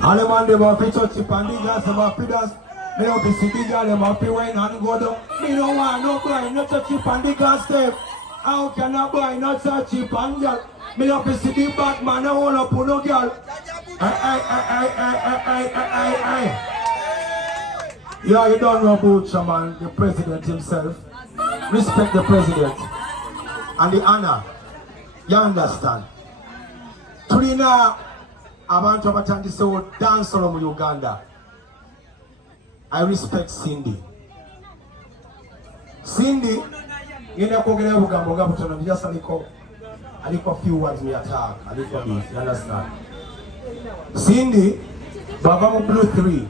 And the man they want to touch chip and the gas about feeders. They have to see the girl, they have to wine and go down. Me don't want no boy, no touch chip and the gas step. How can a boy not touch chip and girl? Me have to see the bad man, I want to put no girl. Yeah, you don't know Buchaman, the president himself. Respect the president and the honor. You understand? Tulina abantu abatandise dance mu Uganda. I respect Cindy. Cindy, yenda kwogera bugambo nga butono just aliko few words me attack. Aliko this, you understand? Cindy, bava mu Blue 3.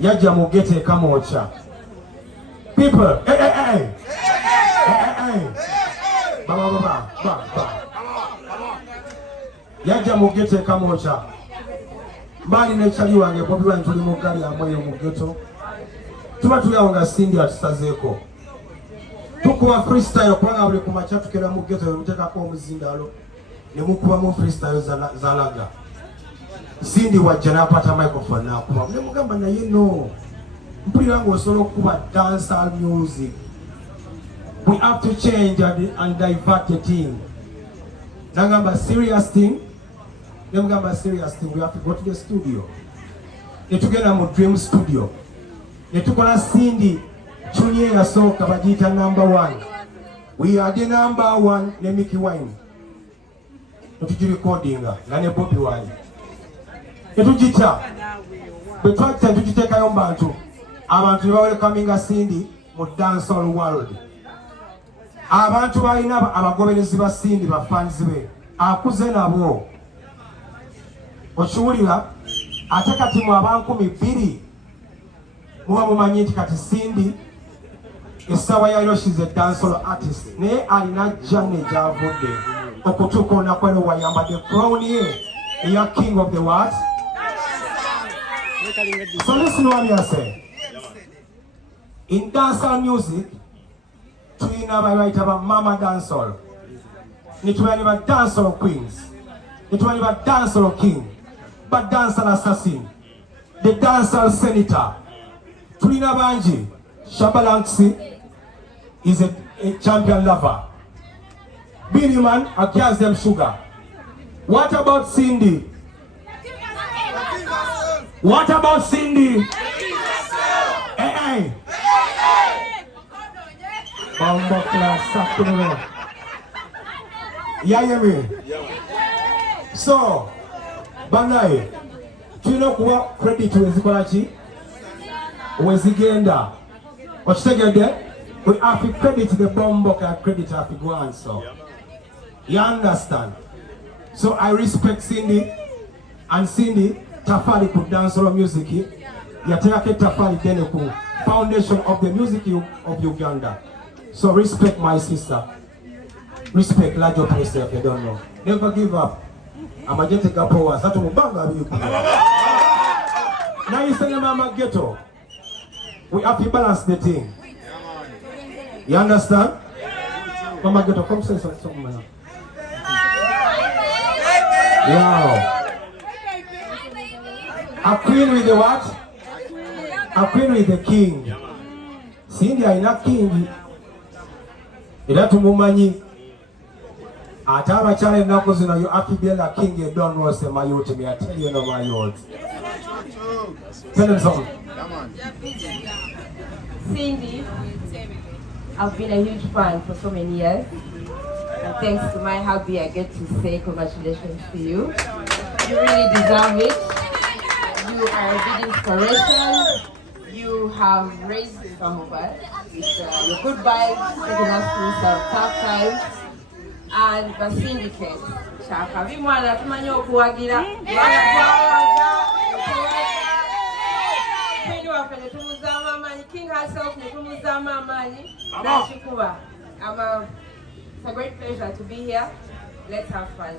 Yaja mu Ghetto kamocha. People, hey. Baba. Yaja mu Ghetto kamocha. Mbali nechali wange bobi wange tuli mu gari amoyo mu Ghetto. Tuba tuyawanga Cindy atusazeeko. Tukuwa freestyle kubanga buli kumacha tukera mu Ghetto mutekako omuzindalo. Ne mukuba mu freestyle zalaga. Cindy wajja n'apata microphone n'akuba. Ne mugamba naye no. Mpulira ng'osobola okuba dancehall music. We have to change and divert the thing. Nagamba serious thing. Nemugamba serious thing. We have to go to the studio. Netugenda mu Dream Studio. Netukola Cindy Junior yasooka bagiyita #1. We are the #1 ne Mickey Wine. Netugirecordinga nga ne Bobby Wine. Netugita. Betwakita tugiteekayo mu bantu. Abantu bawelcominga Cindy mu dancehall world. Abantu balina abagoberezi ba Cindy ba fans be. Akuze nabo. Okiwulira ate kati mu abantu 200 muba mumanyi nti kati Cindy essaawa yayo she's a dancehall artist. Naye alina jane gy'avudde okutuuka olunaku eno wayambadde crown ye eya king of the what? So listen what I say. In dancehall music, tulina abayita ba Maama dancehall. Nitubali ba dancehall queens. Nitubali ba dancehall king. Ba dancehall assassin. The dancehall senator. Tulina banji. Shabalanksi is a champion lover. Billy Man against them sugar. What about Cindy? What about Cindy? Hey. Bomba class sakino. Yeah, me. So, Banai, tulina kuwa credit wezikolachi? Wezigenda. Okitegedde? We have to credit the bombo credit have to go on so. You understand? So I respect Cindy, and Cindy tafali ku dancehall music. Yateka tafali dene ku foundation of the music of Uganda. So respect my sister. Respect like your place if you don't know. Never give up. I'm a gente gapowa. Sato mubanga biyu. Now you say Maama Ghetto. We have to balance the thing. You understand? Maama Ghetto, come say something now. Wow. A queen with the what? A queen with the king. Cindy ina king. Ila tumumanyi. Ataba chale nako zina you have to be a king. You don't know say my youth. Me I tell you no my youth. Tell them something. Cindy, I've been a huge fan for so many years. And thanks to my hubby, I get to say congratulations to you. You really deserve it. You are a big inspiration. You have raised some of us with your good vibes, taking us through some tough times. And the syndicate, Chaka, we want to manyo kuwagira. King herself, it's a great pleasure to be here. Let's have fun.